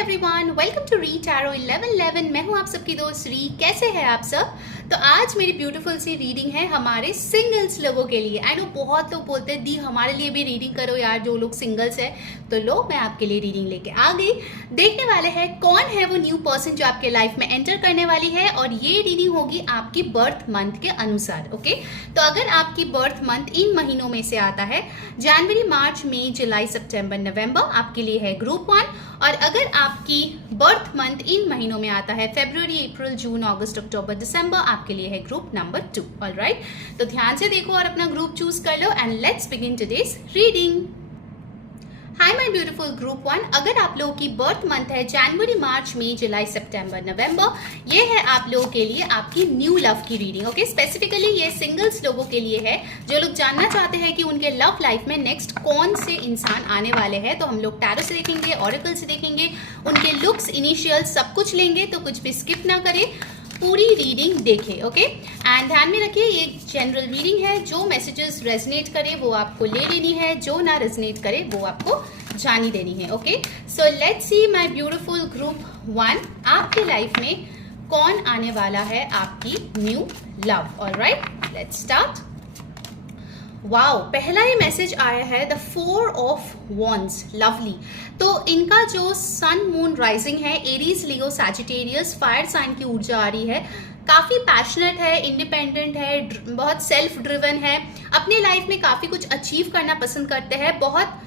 Everyone, welcome to re tarot 1111। मैं हूं आप सबकी दोस्त री। कैसे हैं आप सब? तो आज मेरी ब्यूटीफुल सी रीडिंग है हमारे सिंगल्स लोगों के लिए। आई नो बहुत लोग बोलते हैं दी हमारे लिए भी रीडिंग करो यार, जो लोग सिंगल्स है। तो लो, मैं आपके लिए रीडिंग लेके आ गई। देखने वाले हैं कौन है वो न्यू पर्सन जो आपके लाइफ में एंटर करने वाली है, और ये रीडिंग होगी आपकी बर्थ मंथ के अनुसार। ओके, तो अगर आपकी बर्थ मंथ इन महीनों में से आता है जनवरी, मार्च, मई, जुलाई, सितंबर, नवंबर, आपके लिए है ग्रुप 1। और अगर आपकी बर्थ मंथ इन महीनों में आता है फरवरी, अप्रैल, जून, अगस्त, अक्टूबर, दिसंबर, आपके लिए है ग्रुप नंबर 2। ऑलराइट, तो ध्यान से देखो और अपना ग्रुप चूज कर लो and let's begin today's reading. Hi my beautiful group 1, अगर आप लोगों की बर्थ मंथ है जनवरी, मार्च, मई, जुलाई, सितंबर, नवंबर, ये है आप लोगों के लिए आपकी न्यू लव की रीडिंग। ओके, स्पेसिफिकली ये सिंगल्स लोगों के लिए है जो लोग जानना चाहते हैं कि उनके लव लाइफ में नेक्स्ट कौन से इंसान आने वाले हैं। तो हम लोग टैरो से देखेंगे, ऑरेकल से देखेंगे, उनके लुक्स, इनिशियल सब कुछ लेंगे, तो कुछ भी स्किप ना करें, पूरी रीडिंग देखें। ओके, एंड ध्यान में रखिए ये जनरल रीडिंग है। जो मैसेजेस रेजनेट करे वो आपको ले लेनी है, जो ना रेजनेट करे वो आपको जानी देनी है। Okay, so let's see my beautiful group 1, आपके लाइफ में कौन आने वाला है आपकी new love. Alright, let's start. Wow, पहला ही मैसेज आया है द 4 ऑफ वॉन्ड्स। लवली। तो इनका जो सन, मून, राइजिंग है एरीज, लियो, सैजिटेरियस, फायर साइन की ऊर्जा आ रही है। काफी पैशनेट है, इंडिपेंडेंट है, बहुत सेल्फ ड्रिवन है, अपने लाइफ में काफी कुछ अचीव करना पसंद करते हैं। बहुत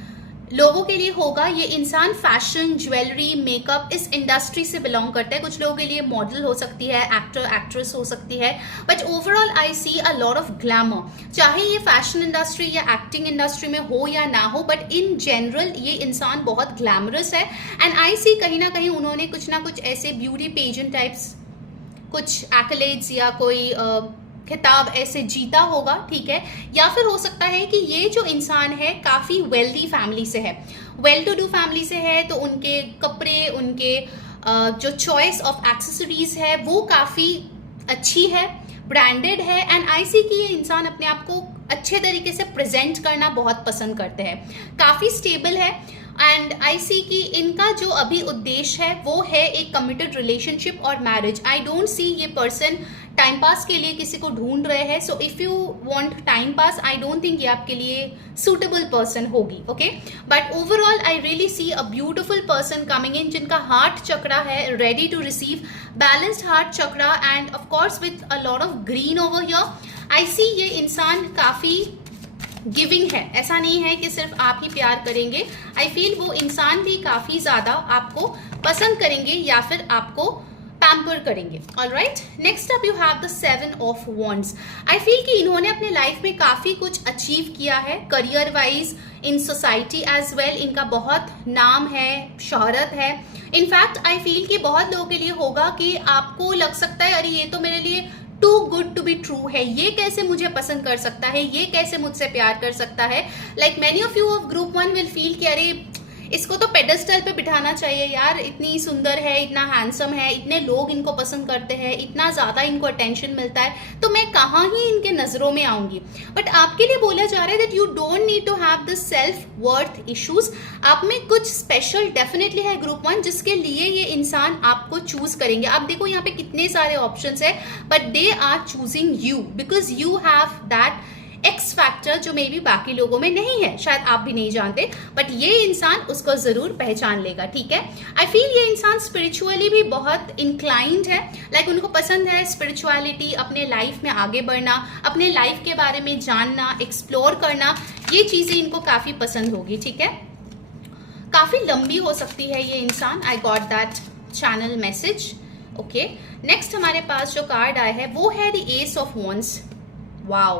लोगों के लिए होगा ये इंसान फैशन, ज्वेलरी, मेकअप, इस इंडस्ट्री से बिलोंग करता है। कुछ लोगों के लिए मॉडल हो सकती है, एक्टर, एक्ट्रेस हो सकती है, but overall I see a lot of glamour. चाहे ये फैशन इंडस्ट्री या एक्टिंग इंडस्ट्री में हो या ना हो, बट इन जनरल ये इंसान बहुत ग्लैमरस है। एंड आई सी कहीं ना कहीं उन्होंने कुछ ना कुछ ऐसे ब्यूटी पेजेंट टाइप्स कुछ एक्लेट्स या कोई खिताब ऐसे जीता होगा, ठीक है। या फिर हो सकता है कि ये जो इंसान है काफी वेल्दी फैमिली से है, वेल टू डू फैमिली से है, तो उनके कपड़े, उनके जो चॉइस ऑफ एक्सेसरीज है वो काफी अच्छी है, ब्रांडेड है। एंड आई सी कि ये इंसान अपने आप को अच्छे तरीके से प्रेजेंट करना बहुत पसंद करते हैं, काफी स्टेबल है। एंड आई सी कि इनका जो अभी उद्देश्य है वो है एक कमिटेड रिलेशनशिप और मैरिज। आई डोंट सी ये पर्सन टाइम पास के लिए किसी को ढूंढ रहे हैं। So if you want time pass, I don't think ये आपके लिए सुटेबल पर्सन होगी। Okay, but overall I really see a beautiful person coming in, जिनका हार्ट चक्रा है ready to receive, balanced heart chakra, and of course with a lot of green over here. I see ये इंसान काफी giving है, ऐसा नहीं है कि सिर्फ आप ही प्यार करेंगे। आई फील वो इंसान भी काफी ज्यादा आपको पसंद करेंगे या फिर आपको पैम्पर करेंगे। Alright, next up you have the 7 of wands. I feel कि इन्होंने अपने लाइफ में काफी कुछ अचीव किया है, career wise, in society as well. इनका बहुत नाम है, शोहरत है। इनफैक्ट आई फील कि बहुत लोगों के लिए होगा कि आपको लग सकता है अरे ये तो मेरे लिए too good to be true है, ये कैसे मुझे पसंद कर सकता है, ये कैसे मुझसे प्यार कर सकता है। Like many of you of group 1 will feel कि अरे इसको तो पेडेस्टल पे बिठाना चाहिए यार, इतनी सुंदर है, इतना हैंडसम है, इतने लोग इनको पसंद करते हैं, इतना ज्यादा इनको अटेंशन मिलता है, तो मैं कहाँ ही इनके नजरों में आऊंगी। बट आपके लिए बोला जा रहा है that you don't need to have the self worth issues. आप में कुछ स्पेशल डेफिनेटली है ग्रुप 1, जिसके लिए ये इंसान आपको चूज करेंगे। आप देखो यहाँ पे कितने सारे ऑप्शंस है, but they are choosing you because you have that X factor जो मे बी बाकी लोगों में नहीं है, शायद आप भी नहीं जानते, बट ये इंसान उसको जरूर पहचान लेगा। ठीक है, आई फील ये इंसान स्पिरिचुअली भी बहुत इंक्लाइंड है। लाइक उनको पसंद है स्पिरिचुअलिटी, अपने लाइफ में आगे बढ़ना, अपने लाइफ के बारे में जानना, एक्सप्लोर करना, ये चीजें इनको काफी पसंद होगी। ठीक है, काफी लंबी हो सकती है ये इंसान। I got that channel message. Okay, next हमारे पास जो कार्ड आया है वो है the S of wands. Wow,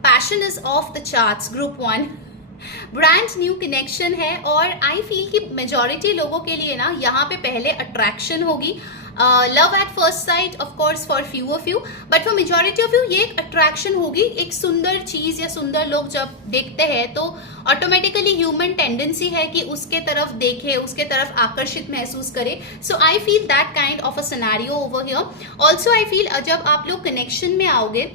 passion is of the charts group 1, brand new connection है। और आई फील कि मेजॉरिटी लोगों के लिए ना यहाँ पे पहले अट्रैक्शन होगी, love at first sight of course for few of you, but for majority of you ये एक अट्रैक्शन होगी। एक सुंदर चीज या सुंदर लोग जब देखते हैं तो ऑटोमेटिकली ह्यूमन टेंडेंसी है कि उसके तरफ देखे, उसके तरफ आकर्षित महसूस करे। So I feel that kind of a scenario over here. Also I feel जब आप लोग कनेक्शन में आओगे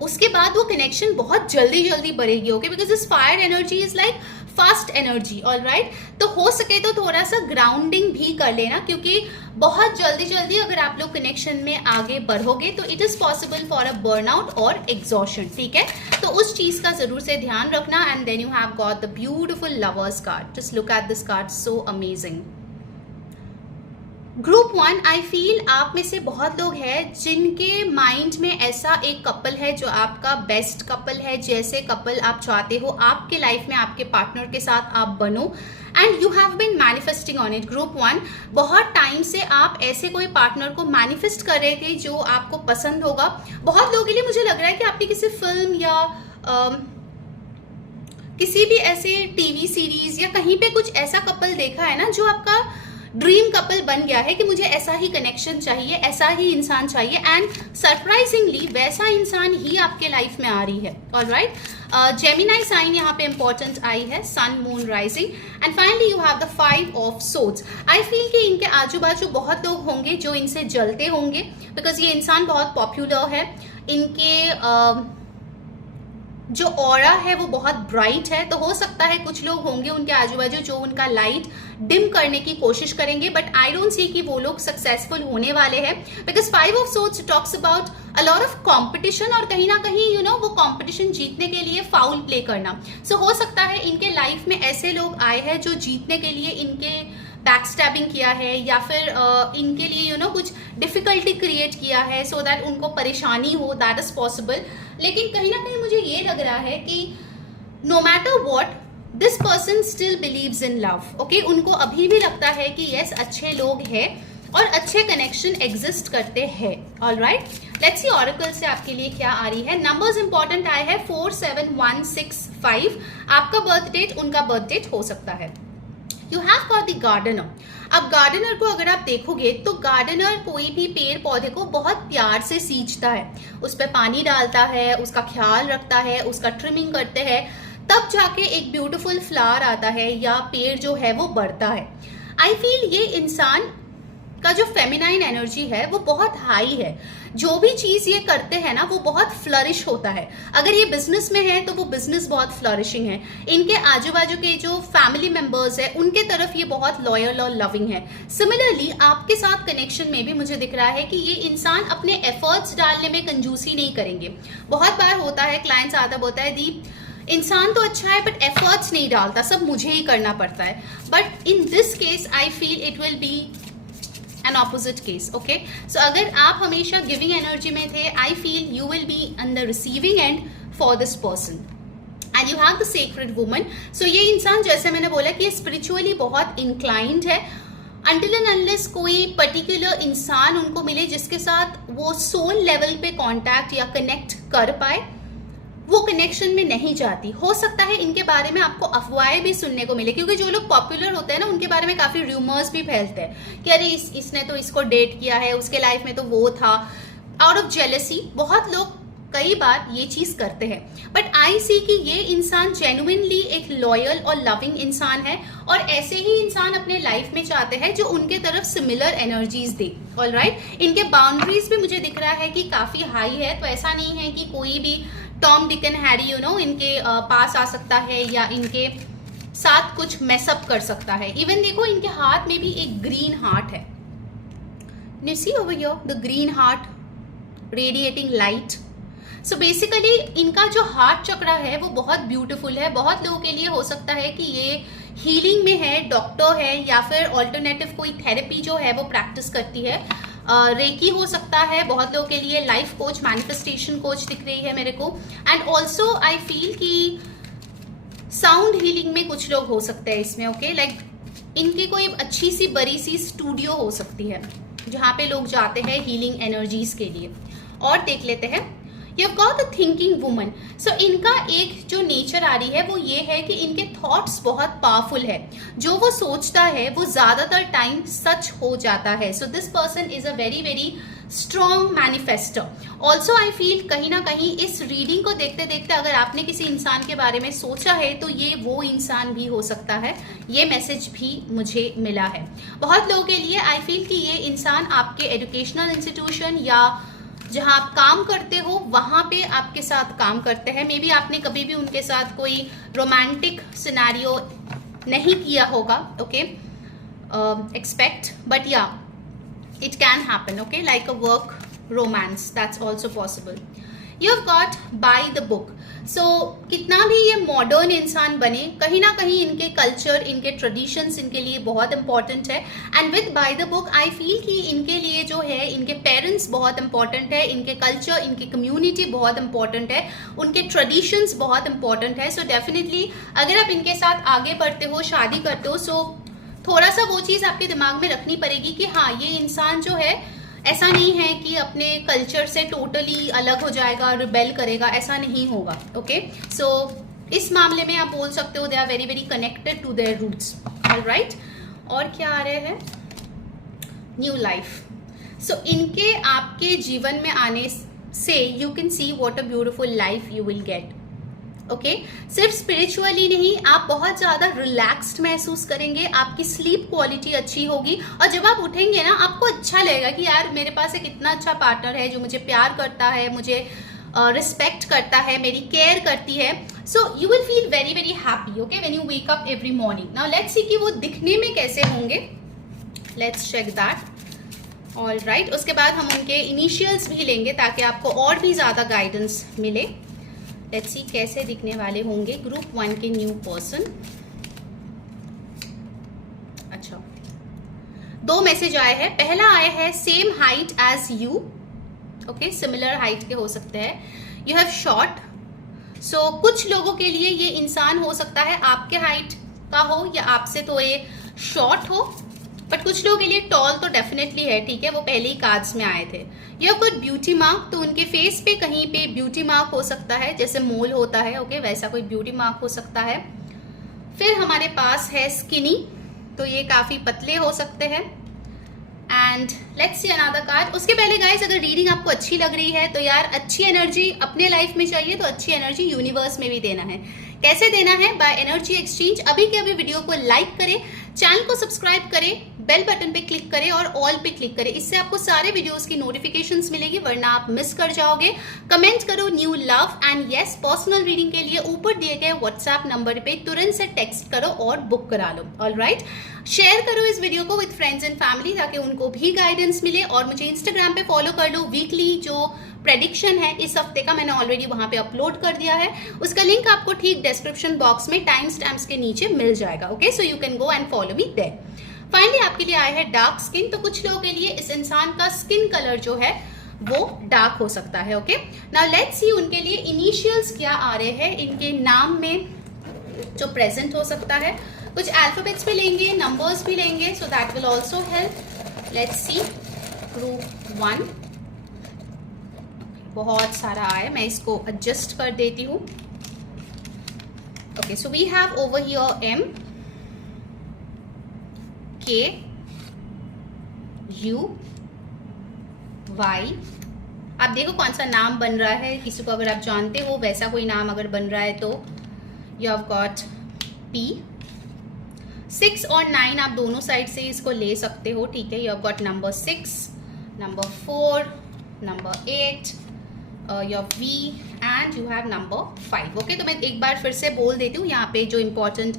उसके बाद वो कनेक्शन बहुत जल्दी जल्दी बढ़ेगी। Okay, because this fire energy is like fast energy, alright. तो हो सके तो थोड़ा सा ग्राउंडिंग भी कर लेना, क्योंकि बहुत जल्दी जल्दी अगर आप लोग कनेक्शन में आगे बढ़ोगे तो it is possible for a burnout और एग्जॉशन, ठीक है। तो उस चीज का जरूर से ध्यान रखना। And then you have got the beautiful lovers card. Just look at this card, so amazing. Group 1, I feel आप में से बहुत लोग हैं जिनके माइंड में ऐसा एक कपल है जो आपका बेस्ट कपल है, जैसे कपल आप चाहते हो आपके लाइफ में आपके पार्टनर के साथ आप बनो, and you have been manifesting on it. Group 1, बहुत टाइम से आप ऐसे कोई पार्टनर को मैनिफेस्ट कर रहे थे जो आपको पसंद होगा। बहुत लोगों के लिए मुझे लग रहा है कि आपने किसी फिल्म या किसी भी ऐसे टीवी सीरीज या कहीं पे कुछ ऐसा कपल देखा है ना जो आपका ड्रीम कपल बन गया है कि मुझे ऐसा ही कनेक्शन चाहिए, ऐसा ही इंसान चाहिए, एंड सरप्राइजिंगली वैसा इंसान ही आपके लाइफ में आ रही है, ऑलराइट। जेमिनाई साइन यहाँ पे इंपॉर्टेंट आई है, sun moon rising, and finally you have the 5 of swords. I feel कि इनके आजू बाजू बहुत लोग होंगे जो इनसे जलते होंगे, बिकॉज ये इंसान बहुत पॉपुलर है, इनके जो ऑरा है वो बहुत ब्राइट है। तो हो सकता है कुछ लोग होंगे उनके आजू बाजू जो उनका लाइट डिम करने की कोशिश करेंगे, बट आई डोंट सी कि वो लोग सक्सेसफुल होने वाले हैं, because 5 of swords talks about a lot of competition, और कहीं ना कहीं वो कॉम्पिटिशन जीतने के लिए फाउल प्ले करना। सो हो सकता है इनके लाइफ में ऐसे लोग आए हैं जो जीतने के लिए इनके बैकस्टैबिंग किया है, या फिर इनके लिए कुछ डिफिकल्टी क्रिएट किया है सो दैट उनको परेशानी हो, दैट इज पॉसिबल। लेकिन कहीं ना कहीं मुझे ये लग रहा है कि no matter what this person still believes in love, okay. उनको अभी भी लगता है कि यस अच्छे लोग हैं और अच्छे कनेक्शन एग्जिस्ट करते हैं, ऑलराइट। लेट्स सी ऑरेकल से आपके लिए क्या आ रही है। नंबर्स इंपॉर्टेंट आए हैं 4, 7, 1, 6, 5। आपका बर्थ डेट उनका बर्थ डेट हो सकता है। You have got the gardener. अब गार्डनर को अगर आप देखोगे तो गार्डनर कोई भी पेड़ पौधे को बहुत प्यार से सींचता है, उस पर पानी डालता है, उसका ख्याल रखता है, उसका ट्रिमिंग करते हैं, तब जाके एक ब्यूटीफुल फ्लावर आता है या पेड़ जो है वो बढ़ता है। आई फील ये इंसान का जो फेमिनाइन एनर्जी है वो बहुत हाई है। जो भी चीज ये करते हैं ना वो बहुत फ्लरिश होता है। अगर ये बिजनेस में है तो वो बिजनेस बहुत फ्लरिशिंग है। इनके आजू बाजू के जो फैमिली मेंबर्स है उनके तरफ ये बहुत लॉयल और लविंग है। सिमिलरली आपके साथ कनेक्शन में भी मुझे दिख रहा है कि ये इंसान अपने एफर्ट्स डालने में कंजूसी नहीं करेंगे। बहुत बार होता है, क्लाइंट्स आता बोलता है दी इंसान तो अच्छा है बट एफर्ट्स नहीं डालता, सब मुझे ही करना पड़ता है। But in this case I feel it will be an opposite case, okay? So अगर आप हमेशा गिविंग एनर्जी में थे, I feel you will be on the receiving end for this person. And you have the sacred woman. So ये इंसान जैसे मैंने बोला कि स्पिरिचुअली बहुत inclined है, until and unless कोई पर्टिकुलर इंसान उनको मिले जिसके साथ वो सोल लेवल पे कॉन्टैक्ट या कनेक्ट कर पाए, वो कनेक्शन में नहीं जाती। हो सकता है इनके बारे में आपको अफवाहें भी सुनने को मिले, क्योंकि जो लोग पॉपुलर होते हैं ना उनके बारे में काफी रूमर्स भी फैलते हैं कि अरे इसने तो इसको डेट किया है, उसके लाइफ में तो वो था। आउट ऑफ जेलसी बहुत लोग कई बार ये चीज करते हैं, बट आई सी कि ये इंसान जेन्युइनली एक लॉयल और लविंग इंसान है, और ऐसे ही इंसान अपने लाइफ में चाहते हैं जो उनके तरफ सिमिलर एनर्जीज दे, ऑलराइट। इनके बाउंड्रीज भी मुझे दिख रहा है कि काफी हाई है, तो ऐसा नहीं है कि कोई भी टॉम डिक एंड हैरी इनके पास आ सकता है या इनके साथ कुछ मेसअप कर सकता है। इवन देखो इनके हाथ में भी एक ग्रीन हार्ट है, you see over here the green heart radiating light. So basically इनका जो हार्ट चक्रा है वो बहुत ब्यूटीफुल है। बहुत लोगों के लिए हो सकता है कि ये हीलिंग में है, डॉक्टर है, या फिर ऑल्टरनेटिव कोई थेरेपी जो है वो प्रैक्टिस करती है। रेकी हो सकता है बहुत लोगों के लिए, लाइफ कोच, मैनिफेस्टेशन कोच दिख रही है मेरे को। एंड ऑल्सो आई फील कि साउंड हीलिंग में कुछ लोग हो सकते हैं इसमें, ओके। लाइक इनकी कोई अच्छी सी बड़ी सी स्टूडियो हो सकती है जहाँ पे लोग जाते हैं हीलिंग एनर्जीज के लिए। और देख लेते हैं, you have got a thinking woman. So इनका एक जो नेचर आ रही है वो ये है कि इनके थॉट्स बहुत पावरफुल है, जो वो सोचता है वो ज्यादातर टाइम सच हो जाता है। So this person is a very very strong manifester. Also I feel कहीं ना कहीं इस रीडिंग को देखते देखते अगर आपने किसी इंसान के बारे में सोचा है तो ये वो इंसान भी हो सकता है। ये मैसेज भी मुझे मिला है। बहुत लोगों के लिए आई फील कि ये इंसान आपके एजुकेशनल इंस्टीट्यूशन या जहां आप काम करते हो वहां पे आपके साथ काम करते हैं। मे बी आपने कभी भी उनके साथ कोई रोमांटिक सिनेरियो नहीं किया होगा, ओके, एक्सपेक्ट, बट या it can happen, okay, like a work romance, that's also possible. You have got by the book. So कितना भी ये मॉडर्न इंसान बने, कहीं ना कहीं इनके कल्चर, इनके ट्रेडिशंस इनके लिए बहुत इंपॉर्टेंट है। And with by the book I feel कि इनके लिए जो है इनके पेरेंट्स बहुत इंपॉर्टेंट है, इनके कल्चर, इनकी कम्युनिटी बहुत इंपॉर्टेंट है, उनके ट्रेडिशंस बहुत इंपॉर्टेंट है। सो डेफिनेटली अगर आप इनके साथ आगे बढ़ते हो, शादी करते हो, सो थोड़ा सा वो चीज़ आपके दिमाग में रखनी पड़ेगी कि हाँ, ये इंसान जो है ऐसा नहीं है कि अपने कल्चर से टोटली अलग हो जाएगा, रिबेल करेगा, ऐसा नहीं होगा, ओके। सो इस मामले में आप बोल सकते हो they are very very connected to their roots, alright. और क्या आ रहे हैं, न्यू लाइफ। सो इनके आपके जीवन में आने से you can see what a beautiful life you will get, okay. सिर्फ स्पिरिचुअली नहीं, आप बहुत ज्यादा रिलैक्स्ड महसूस करेंगे, आपकी स्लीप क्वालिटी अच्छी होगी, और जब आप उठेंगे ना आपको अच्छा लगेगा कि यार मेरे पास एक इतना अच्छा पार्टनर है जो मुझे प्यार करता है, मुझे रिस्पेक्ट करता है, मेरी केयर करती है। So you will feel very very happy, okay, when you wake up every morning. Now let's see कि वो दिखने में कैसे होंगे, लेट्स चेक दैट, ऑलराइट। उसके बाद हम उनके इनिशियल्स भी लेंगे ताकि आपको और भी ज्यादा गाइडेंस मिले। लेट्स सी कैसे दिखने वाले होंगे ग्रुप 1 के न्यू पर्सन। अच्छा, 2 मैसेज आए हैं। पहला आया है same height as you, okay, similar height के हो सकते हैं। You have short. सो कुछ लोगों के लिए ये इंसान हो सकता है आपके हाइट का हो या आपसे तो ये शॉर्ट हो, बट कुछ लोगों के लिए टॉल तो डेफिनेटली है, ठीक है, वो पहले ही कार्ड्स में आए थे। ये कोई ब्यूटी मार्क, तो उनके फेस पे कहीं पे ब्यूटी मार्क हो सकता है, जैसे मोल होता है, ओके, वैसा कोई ब्यूटी मार्क हो सकता है। फिर हमारे पास है स्किनी, तो ये काफी पतले हो सकते हैं। And let's see another card. उसके पहले गाइस, अगर रीडिंग आपको अच्छी लग रही है तो यार अच्छी एनर्जी अपने लाइफ में चाहिए, तो अच्छी एनर्जी यूनिवर्स में भी देना है। कैसे देना है? By energy exchange. अभी के अभी वीडियो को लाइक करें, चैनल को सब्सक्राइब करें, बेल बटन पे क्लिक करें और ऑल पे क्लिक करें। इससे आपको सारे वीडियोस की नोटिफिकेशंस मिलेगी, वरना आप मिस कर जाओगे। कमेंट करो new love and yes. Personal reading के लिए ऊपर दिए गए व्हाट्सएप नंबर पे तुरंत से टेक्स्ट करो और बुक करा लो, ऑलराइट। शेयर करो इस वीडियो को विद फ्रेंड्स एंड फैमिली ताकि उनको भी गाइडेंस मिले, और मुझे इंस्टाग्राम पे फॉलो कर लो। वीकली जो प्रेडिक्शन है इस हफ्ते का मैंने ऑलरेडी वहां पे अपलोड कर दिया है, उसका लिंक आपको ठीक डिस्क्रिप्शन बॉक्स में टाइम स्टैम्प्स के नीचे मिल जाएगा, okay. So you can go and follow me there. Finally आपके लिए आया है डार्क स्किन। तो कुछ लोगों के लिए इस इंसान का स्किन कलर जो है वो डार्क हो सकता है, ओके। नाउ लेट्स सी उनके लिए इनिशियल्स क्या आ रहे हैं इनके नाम में जो प्रेजेंट हो सकता है। कुछ अल्फाबेट्स भी लेंगे, नंबर्स भी लेंगे, so that will also help. Let's see group 1। बहुत सारा आया, मैं इसको एडजस्ट कर देती हूँ, okay. So we have over here M, K, U, Y। आप देखो कौन सा नाम बन रहा है, किसी को अगर आप जानते हो वैसा कोई नाम अगर बन रहा है तो यू हैव गॉट P। 6 और 9 आप दोनों साइड से इसको ले सकते हो, ठीक है। You have got number 6, number 4, number 8, your V and you have number 5, okay. तो मैं एक बार फिर से बोल देती हूँ, यहाँ पे जो इम्पोर्टेंट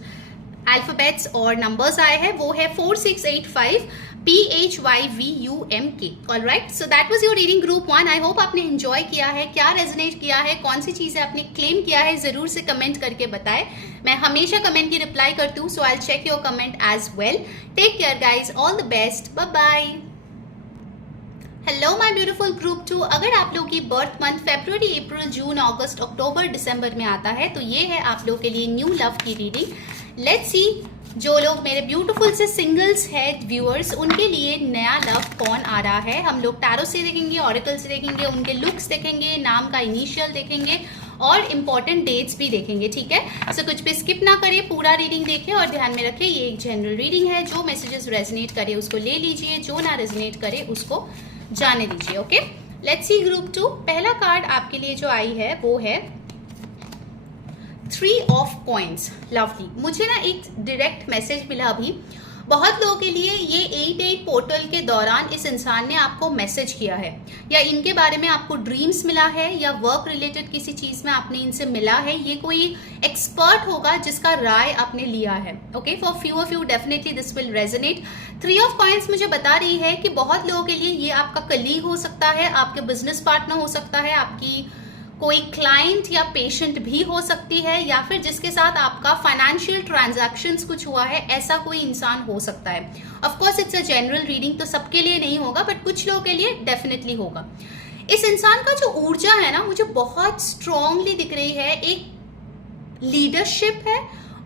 अल्फाबेट्स और नंबर्स आए हैं वो है 4685 PHYVUMK, alright. So that was your reading group 1। I hope आपने एंजॉय किया है, क्या रेजोनेट किया है, कौन सी चीजें आपने क्लेम किया है, जरूर से कमेंट करके बताएं। मैं हमेशा कमेंट की रिप्लाई करती हूँ, so I will check your comment as well. Take care guys, all the best, bye bye. Hello my beautiful group 2। अगर आप लोग की बर्थ मंथ फरवरी, अप्रैल, जून, अगस्त, अक्टूबर, दिसंबर में आता है तो ये है आप लोग के लिए न्यू लव की रीडिंग। लेट्स सी जो लोग मेरे ब्यूटीफुल से सिंगल्स है व्यूअर्स, उनके लिए नया लव कौन आ रहा है। हम लोग टैरो से देखेंगे, ऑरेकल से देखेंगे, उनके लुक्स देखेंगे, नाम का इनिशियल देखेंगे और इम्पॉर्टेंट डेट्स भी देखेंगे, ठीक है। सो कुछ भी स्किप ना करें, पूरा रीडिंग देखें और ध्यान में रखें ये एक जनरल रीडिंग है। जो मैसेजेस रेजोनेट करे उसको ले लीजिए, जो ना रेजोनेट करे उसको जाने दीजिए, ओके। Let's see group 2। पहला कार्ड आपके लिए जो आई है वो है 3 ऑफ कॉइंस। लवली। मुझे ना एक डायरेक्ट मैसेज मिला अभी, बहुत लोगों के लिए ये 8-8 पोर्टल के दौरान इस इंसान ने आपको मैसेज किया है, या इनके बारे में आपको ड्रीम्स मिला है, या वर्क रिलेटेड किसी चीज में आपने इनसे मिला है। ये कोई एक्सपर्ट होगा जिसका राय आपने लिया है। Okay, for few of you definitely this will resonate. 3 of coins मुझे बता रही है कि बहुत लोगों के लिए ये आपका कलीग हो सकता है, आपके बिजनेस पार्टनर हो सकता है, आपकी कोई क्लाइंट या पेशेंट भी हो सकती है, या फिर जिसके साथ आपका फाइनेंशियल ट्रांजैक्शंस कुछ हुआ है, ऐसा कोई इंसान हो सकता है। Of course it's a general reading, तो सबके लिए नहीं होगा, बट कुछ लोगों के लिए डेफिनेटली होगा। इस इंसान का जो ऊर्जा है ना, मुझे बहुत स्ट्रांगली दिख रही है। एक लीडरशिप है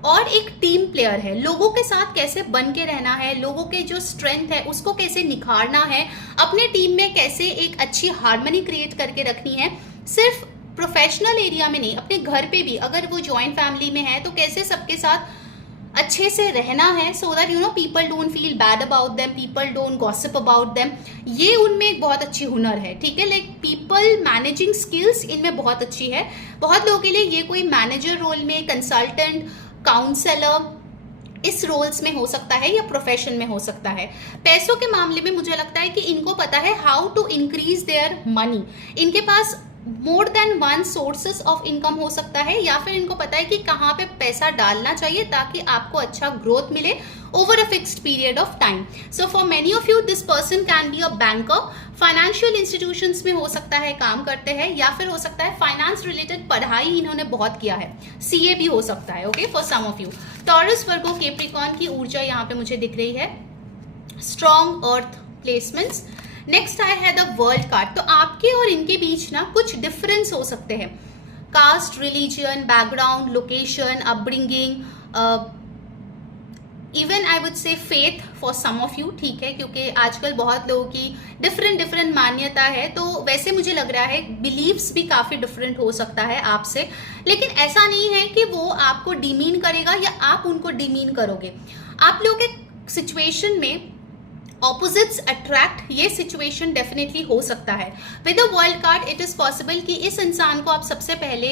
और एक टीम प्लेयर है। लोगों के साथ कैसे बन के रहना है, लोगों के जो स्ट्रेंथ है उसको कैसे निखारना है, अपने टीम में कैसे एक अच्छी हार्मनी क्रिएट करके रखनी है। सिर्फ प्रोफेशनल एरिया में नहीं, अपने घर पे भी, अगर वो जॉइंट फैमिली में है तो कैसे सबके साथ अच्छे से रहना है, so that you know people don't feel bad about them, people don't gossip about them. ये उनमें एक बहुत अच्छी हुनर है, ठीक है। लाइक पीपल मैनेजिंग स्किल्स इनमें बहुत अच्छी है। बहुत लोगों के लिए ये कोई मैनेजर रोल में, कंसल्टेंट, काउंसलर, इस रोल्स में हो सकता है, या प्रोफेशन में हो सकता है। पैसों के मामले में मुझे लगता है कि इनको पता है how to increase their money. इनके पास more than one sources of income हो सकता है, या फिर इनको पता है कि कहाँ पे पैसा डालना चाहिए ताकि आपको अच्छा ग्रोथ मिले over a fixed period of time. So for many of you this person can be a banker, financial institutions में हो सकता है काम करते हैं, या फिर हो सकता है फाइनेंस रिलेटेड पढ़ाई इन्होंने बहुत किया है, सीए भी हो सकता है। Okay, for some of you. Taurus, Virgo, Capricorn की ऊर्जा यहाँ पे मुझे दिख रही है। स्ट्रॉन्ग अर्थ प्लेसमेंट्स। नेक्स्ट आया है द वर्ल्ड कार्ड। तो आपके और इनके बीच ना कुछ डिफरेंस हो सकते हैं, caste, religion, background, location, upbringing, even I would say faith for some of you, ठीक है, क्योंकि आजकल बहुत लोगों की डिफरेंट मान्यता है, तो वैसे मुझे लग रहा है बिलीव्स भी काफी डिफरेंट हो सकता है आपसे। लेकिन ऐसा नहीं है कि वो आपको डिमीन करेगा या आप उनको डिमीन करोगे। आप लोगों के सिचुएशन में ऑपोजिट्स अट्रैक्ट, ये सिचुएशन डेफिनेटली हो सकता है। With the world card it is possible कि इस इंसान को आप सबसे पहले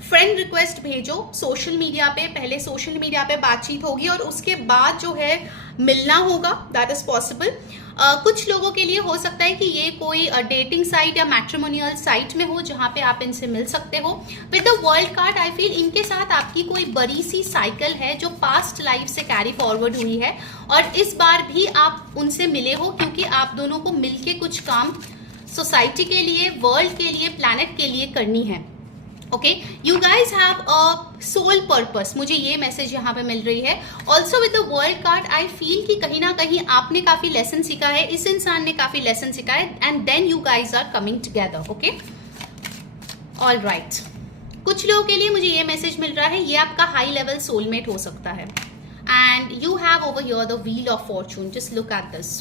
फ्रेंड रिक्वेस्ट भेजो सोशल मीडिया पे, पहले सोशल मीडिया पे बातचीत होगी और उसके बाद जो है मिलना होगा, दैट इज पॉसिबल। कुछ लोगों के लिए हो सकता है कि ये कोई डेटिंग साइट या मैट्रिमोनियल साइट में हो जहां पे आप इनसे मिल सकते हो। With the world card I feel इनके साथ आपकी कोई बड़ी सी साइकिल है जो पास्ट लाइफ से कैरी फॉरवर्ड हुई है, और इस बार भी आप उनसे मिले हो क्योंकि आप दोनों को मिलके कुछ काम सोसाइटी के लिए, वर्ल्ड के लिए, प्लैनेट के लिए करनी है। Okay, you guys have a soul purpose, मुझे ये मैसेज यहाँ पे मिल रही है। Also with the world card I feel कि कहीं ना कहीं आपने काफी लेसन सीखा है, इस इंसान ने काफी लेसन सीखा है, and then you guys are coming together. Okay, all right. कुछ लोगों के लिए मुझे ये मैसेज मिल रहा है, ये आपका हाई लेवल सोलमेट हो सकता है। And you have over here the wheel of Fortune, just look at this,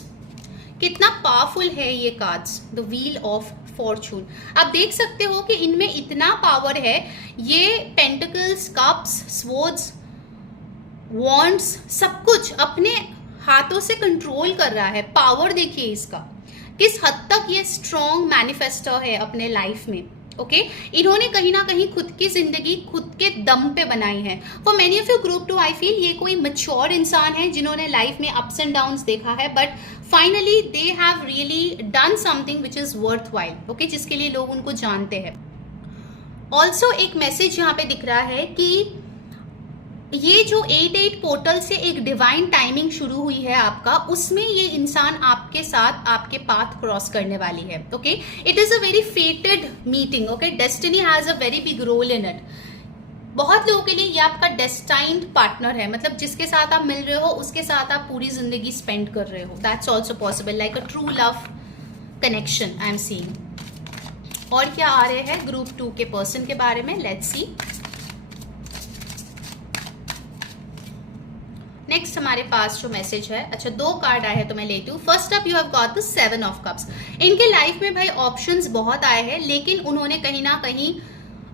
कितना पावरफुल है ये cards, the wheel of Fortune. आप देख सकते हो कि इनमें इतना पावर है, ये पेंटिकल्स, कप्स, स्वॉर्ड्स, वॉन्ड्स, सब कुछ अपने हाथों से कंट्रोल कर रहा है। पावर देखिए इसका, किस हद तक ये स्ट्रॉन्ग मैनिफेस्टो है अपने लाइफ में। ओके, इन्होंने कहीं ना कहीं खुद की जिंदगी खुद के दम पे बनाई है। For many of you group 2 I feel ये कोई मैच्योर इंसान है जिन्होंने लाइफ में अप्स एंड डाउन्स देखा है, but finally they have really done something which is worth while, okay, जिसके लिए लोग उनको जानते हैं। ऑल्सो एक मैसेज यहाँ पे दिख रहा है कि ये जो 8-8 पोर्टल से एक डिवाइन टाइमिंग शुरू हुई है आपका, उसमें ये इंसान आपके साथ आपके पाथ क्रॉस करने वाली है। Okay, it is a very fated meeting. Okay, destiny has a very big role in it. बहुत लोगों के लिए ये आपका डेस्टाइन्ड पार्टनर है, मतलब जिसके साथ आप मिल रहे हो उसके साथ आप पूरी जिंदगी स्पेंड कर रहे हो। That's also possible, like a true love connection I am seeing. और क्या आ रहे हैं ग्रुप 2 के पर्सन के बारे में, लेट्स सी। नेक्स्ट हमारे पास जो मैसेज है, अच्छा 2 कार्ड आए हैं तो मैं लेती हूँ। First up you have got the 7 of cups. इनके लाइफ में भाई ऑप्शंस बहुत आए हैं, लेकिन उन्होंने कहीं ना कहीं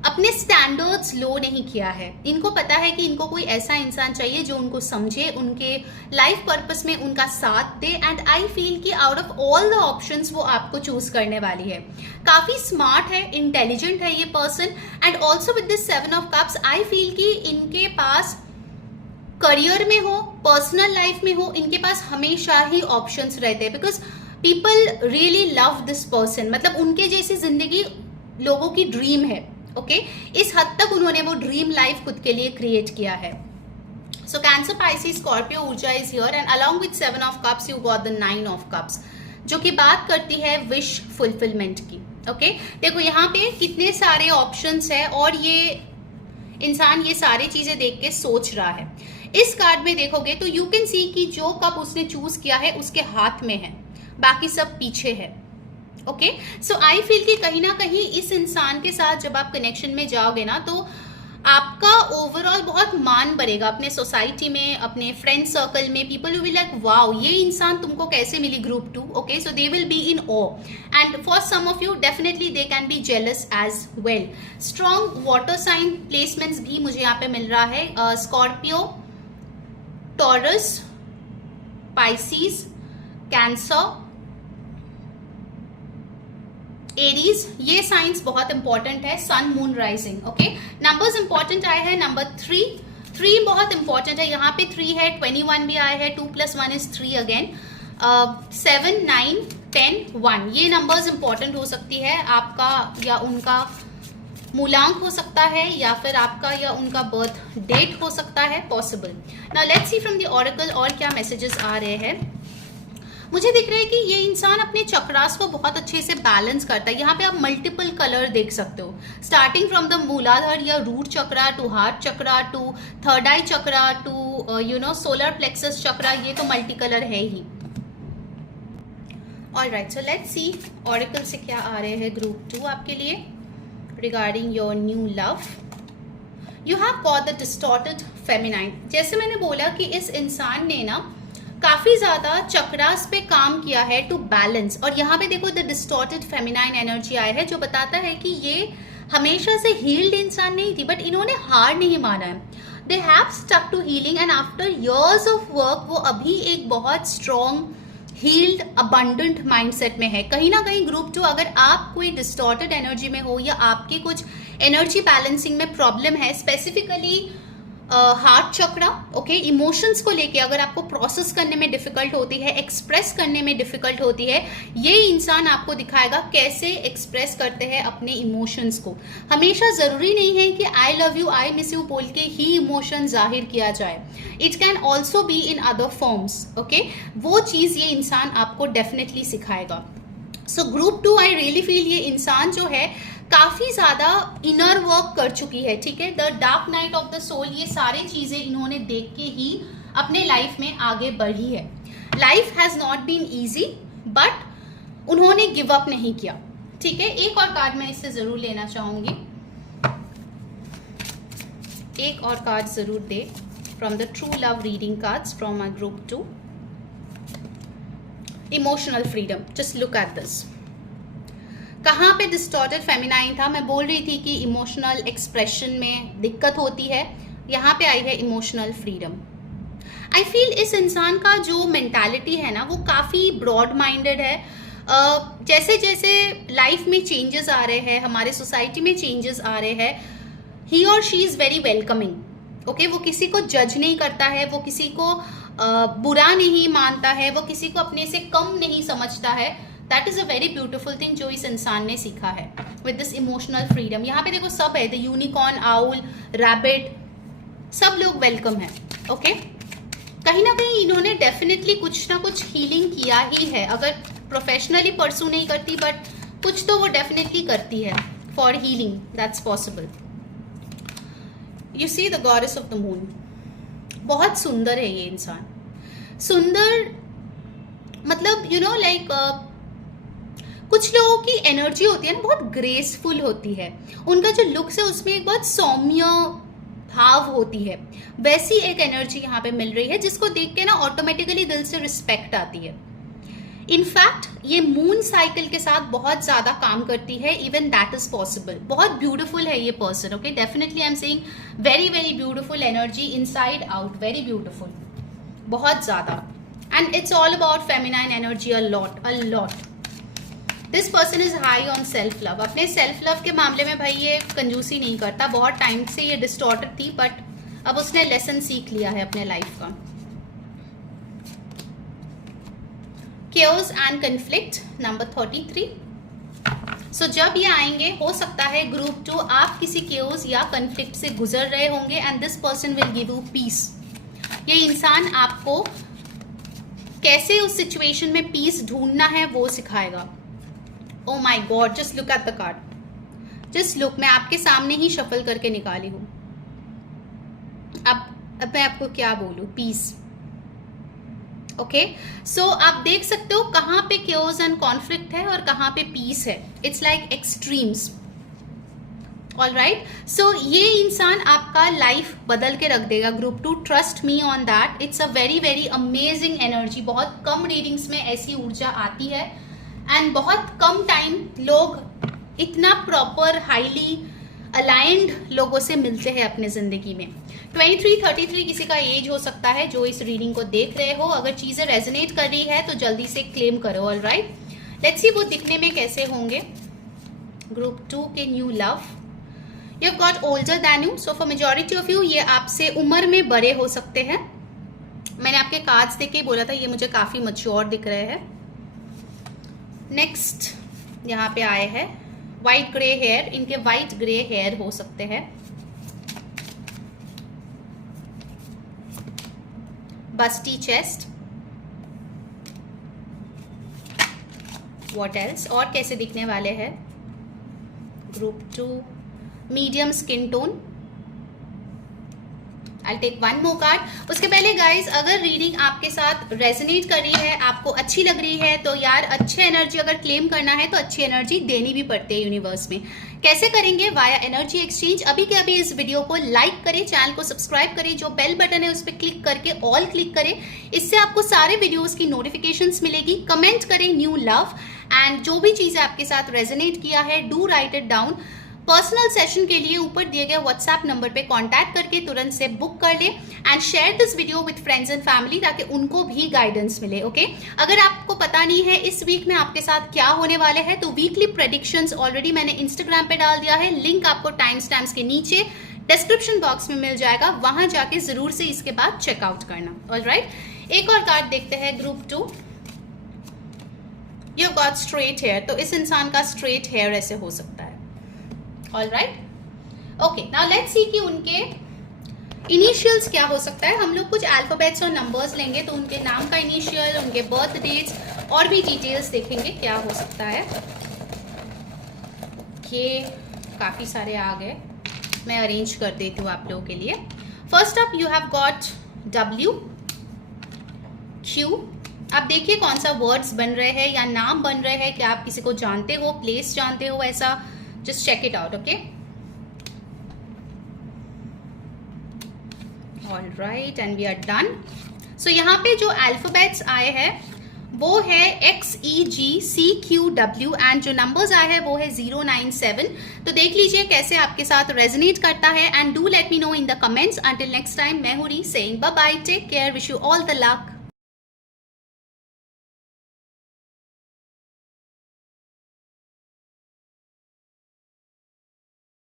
अपने स्टैंडर्ड्स लो नहीं किया है। इनको पता है कि इनको कोई ऐसा इंसान चाहिए जो उनको समझे, उनके लाइफ पर्पस में उनका साथ दे, एंड आई फील कि out of all the options वो आपको चूज करने वाली है। काफी स्मार्ट है, इंटेलिजेंट है ये person, and also with this 7 of cups I feel कि इनके पास करियर में हो, पर्सनल लाइफ में हो, इनके पास हमेशा ही ऑप्शंस रहते हैं, because people really love this person, मतलब उनके जैसी जिंदगी लोगों की ड्रीम है। ओके, इस हद तक उन्होंने वो ड्रीम लाइफ खुद के लिए क्रिएट किया है। सो कैंसर, पाइसिस, स्कॉर्पियो ऊर्जा is here and along with 7 of cups you got the 9 of cups, जो कि बात करती है विश फुलफिलमेंट की। ओके, देखो यहाँ पे कितने सारे ऑप्शंस है और ये इंसान ये सारी चीजें देख के सोच रहा है। इस कार्ड में देखोगे तो यू कैन सी कि जो कप उसने चूज किया है उसके हाथ में है, बाकी सब पीछे है। ओके, सो आई फील कि कहीं ना कहीं इस इंसान के साथ जब आप कनेक्शन में जाओगे ना, तो आपका ओवरऑल बहुत मान बढ़ेगा अपने सोसाइटी में, अपने फ्रेंड सर्कल में। पीपल विल लाइक वाओ, ये इंसान तुमको कैसे मिली group 2। Okay, so they will be in awe and for some of you definitely they can be jealous as well. Strong water sign placements भी मुझे यहाँ पे मिल रहा है। Scorpio, Taurus, Pisces, Cancer, Aries, ये साइंस बहुत इंपॉर्टेंट है। Sun, moon, rising. Okay, numbers important आए हैं। नंबर 3 बहुत इंपॉर्टेंट है। यहाँ पे 3 है, 21 भी आए हैं, 2 + 1 is 3 अगेन। 7, 9, 10, 1, ये नंबर्स इंपॉर्टेंट हो सकती है। आपका या उनका मूलांक हो सकता है, या फिर आपका या उनका बर्थ डेट हो सकता है, possible. Now let's see from the oracle और क्या मैसेजेस आ रहे हैं। मुझे दिख रहा है कि ये इंसान अपने चक्रास को बहुत अच्छे से बैलेंस करता है। यहाँ पे आप मल्टीपल कलर देख सकते हो, स्टार्टिंग फ्रॉम द मूलाधार या root chakra to heart chakra to third eye chakra to solar plexus chakra, ये तो मल्टी कलर है ही। Alright, so let's see oracle से क्या आ रहे हैं ग्रुप 2 आपके लिए regarding your new love. You have got the distorted feminine. जैसे मैंने बोला कि इस इंसान ने ना काफी ज्यादा चक्रास पे काम किया है टू बैलेंस, और यहाँ पे देखो द डिस्टॉर्टेड फेमिनाइन एनर्जी आया है, जो बताता है कि ये हमेशा से हील्ड इंसान नहीं थी, बट इन्होंने हार नहीं माना है। They have stuck to healing and after years of work वो अभी एक बहुत स्ट्रॉन्ग हील्ड अबंडेंट माइंडसेट में है। कहीं ना कहीं ग्रुप 2 अगर आप कोई डिस्टॉर्टेड एनर्जी में हो या आपके कुछ एनर्जी बैलेंसिंग में प्रॉब्लम है, स्पेसिफिकली हार्ट चक्रा, ओके, इमोशंस को लेके अगर आपको प्रोसेस करने में डिफिकल्ट होती है, एक्सप्रेस करने में डिफिकल्ट होती है, ये इंसान आपको दिखाएगा कैसे एक्सप्रेस करते हैं अपने इमोशंस को। हमेशा जरूरी नहीं है कि I love you, I miss you बोल के ही इमोशन जाहिर किया जाए। It can also be in other forms. Okay, वो चीज ये इंसान आपको डेफिनेटली सिखाएगा। So group 2 I really feel ये इंसान जो है काफी ज्यादा इनर वर्क कर चुकी है। ठीक है, the dark night of the soul, ये सारी चीजें इन्होंने देख के ही अपने लाइफ में आगे बढ़ी है। Life has not been easy, but उन्होंने गिव अप नहीं किया। ठीक है, एक और कार्ड मैं इससे जरूर लेना चाहूंगी, एक और कार्ड जरूर दे from the true love reading cards from my group 2। Emotional freedom, just look at this. कहाँ पे डिस्टॉर्टेड फेमिनाइन था, मैं बोल रही थी कि इमोशनल एक्सप्रेशन में दिक्कत होती है, यहाँ पे आई है इमोशनल फ्रीडम। आई फील इस इंसान का जो मेंटालिटी है ना वो काफ़ी ब्रॉड माइंडेड है। जैसे जैसे लाइफ में चेंजेस आ रहे हैं, हमारे सोसाइटी में चेंजेस आ रहे हैं, ही और she is very welcoming. Okay, वो किसी को जज नहीं करता है, वो किसी को बुरा नहीं मानता है, वो किसी को अपने से कम नहीं समझता है। That is a very beautiful thing जो इस इंसान ने सीखा है विद दिस इमोशनल फ्रीडम। यहाँ पे देखो सब है, द यूनिकॉर्न, आउल, रैबिट, सब लोग वेलकम है। ओके, कहीं ना कहीं इन्होंने डेफिनेटली कुछ ना कुछ हीलिंग किया ही है। अगर प्रोफेशनली परसू नहीं करती, बट कुछ तो वो डेफिनेटली करती है for healing, that's possible. You see the goddess of the moon, बहुत सुंदर है ये इंसान। सुंदर मतलब लाइक कुछ लोगों की एनर्जी होती है ना, बहुत ग्रेसफुल होती है, उनका जो लुक्स है उसमें एक बहुत सौम्य भाव होती है। वैसी एक एनर्जी यहाँ पे मिल रही है जिसको देख के ना ऑटोमेटिकली दिल से रिस्पेक्ट आती है। इनफैक्ट ये मून साइकिल के साथ बहुत ज्यादा काम करती है, इवन दैट इज पॉसिबल। बहुत ब्यूटीफुल है ये person. Okay, definitely I am saying very very beautiful energy inside out, very beautiful, बहुत ज्यादा। And it's all about feminine energy, a lot. This person is high on self love. अपने self love के मामले में भाई ये कंजूसी नहीं करता। बहुत टाइम से ये डिस्टॉर्टेड थी, बट अब उसने लेसन सीख लिया है अपने लाइफ का। Chaos and conflict number 33। सो जब ये आएंगे, हो सकता है ग्रुप 2 आप किसी केओस या कन्फ्लिक्ट से गुजर रहे होंगे and this person will give you peace. ये इंसान आपको कैसे उस सिचुएशन में पीस ढूंढना है वो सिखाएगा। Oh my god, just look at the card, just look. मैं आपके सामने ही शफल करके निकाली हूं। अब मैं आपको क्या बोलूं, पीस। ओके, सो आप देख सकते हो कहां पे केओस एंड कॉन्फ्लिक्ट है और कहां पे पीस है। It's like extremes. All right, so ये इंसान आपका लाइफ बदल के रख देगा group 2, trust me on that. It's a very very amazing energy. बहुत कम रीडिंग्स में ऐसी ऊर्जा आती है एंड बहुत कम टाइम लोग इतना प्रॉपर हाईली अलाइंड लोगों से मिलते हैं अपने जिंदगी में। 23-33 किसी का एज हो सकता है जो इस रीडिंग को देख रहे हो। अगर चीजें रेजोनेट कर रही है तो जल्दी से क्लेम करो। ऑल राइट, लेट्स सी वो दिखने में कैसे होंगे। ग्रुप 2 के new love, you have got older than you. So for majority of you ये आपसे उम्र में बड़े हो सकते हैं। मैंने आपके कार्ड्स देख के बोला था ये मुझे काफी मैच्योर दिख रहे हैं। नेक्स्ट यहाँ पे आए हैं व्हाइट ग्रे हेयर। इनके व्हाइट ग्रे हेयर हो सकते हैं। बस्टी चेस्ट, व्हाट एल्स, और कैसे दिखने वाले हैं group 2, medium skin tone. I'll take one more card. उसके पहले गाइज, अगर रीडिंग आपके साथ रेजोनेट कर रही है, आपको अच्छी लग रही है, तो यार अच्छे एनर्जी अगर क्लेम करना है तो अच्छी एनर्जी देनी भी पड़ती है यूनिवर्स में। कैसे करेंगे? Via energy exchange. अभी के अभी इस वीडियो को लाइक करें, चैनल को सब्सक्राइब करें, जो बेल बटन है उस पर क्लिक करके ऑल क्लिक करें। इससे आपको सारे वीडियोस की नोटिफिकेशंस मिलेगी। कमेंट करें न्यू लव एंड जो भी चीजें आपके साथ रेजोनेट किया है do right it down. Personal session के लिए ऊपर दिए गए व्हाट्सएप नंबर पे कांटेक्ट करके तुरंत से बुक कर ले and share this video with friends and family ताकि उनको भी गाइडेंस मिले। ओके, अगर आपको पता नहीं है इस वीक में आपके साथ क्या होने वाले हैं तो वीकली प्रेडिक्शंस ऑलरेडी मैंने इंस्टाग्राम पे डाल दिया है। लिंक आपको टाइम स्टैम्प्स के नीचे डिस्क्रिप्शन बॉक्स में मिल जाएगा, वहां जाके जरूर से इसके बाद चेकआउट करना। ऑलराइट, एक और कार्ड देखते हैं group 2। You got straight hair, तो इस इंसान का स्ट्रेट हेयर ऐसे हो सकता है। All right, okay, now let's see कि उनके इनिशियल्स क्या हो सकता है। हम लोग कुछ अल्फाबेट्स और नंबर्स लेंगे तो उनके नाम का इनिशियल, उनके बर्थ डेट्स और भी डिटेल्स देखेंगे क्या हो सकता है। ये काफी सारे आ गए, मैं अरेंज कर देती हूँ आप लोगों के लिए। First up you have got W, Q। आप देखिए कौन सा वर्ड्स बन रहे हैं या नाम बन रहे हैं, क्या आप किसी को जानते हो, प्लेस जानते हो, ऐसा just check it out. Okay, all right, and we are done. So यहाँ पे जो अल्फाबेट्स आए हैं वो है XEGCQW एंड जो नंबर्स आए हैं वो है 097। तो देख लीजिए कैसे आपके साथ रेजोनेट करता है and do let me know in the comments. Until next time, मैं हूँ री saying bye bye, take care, wish you all the luck.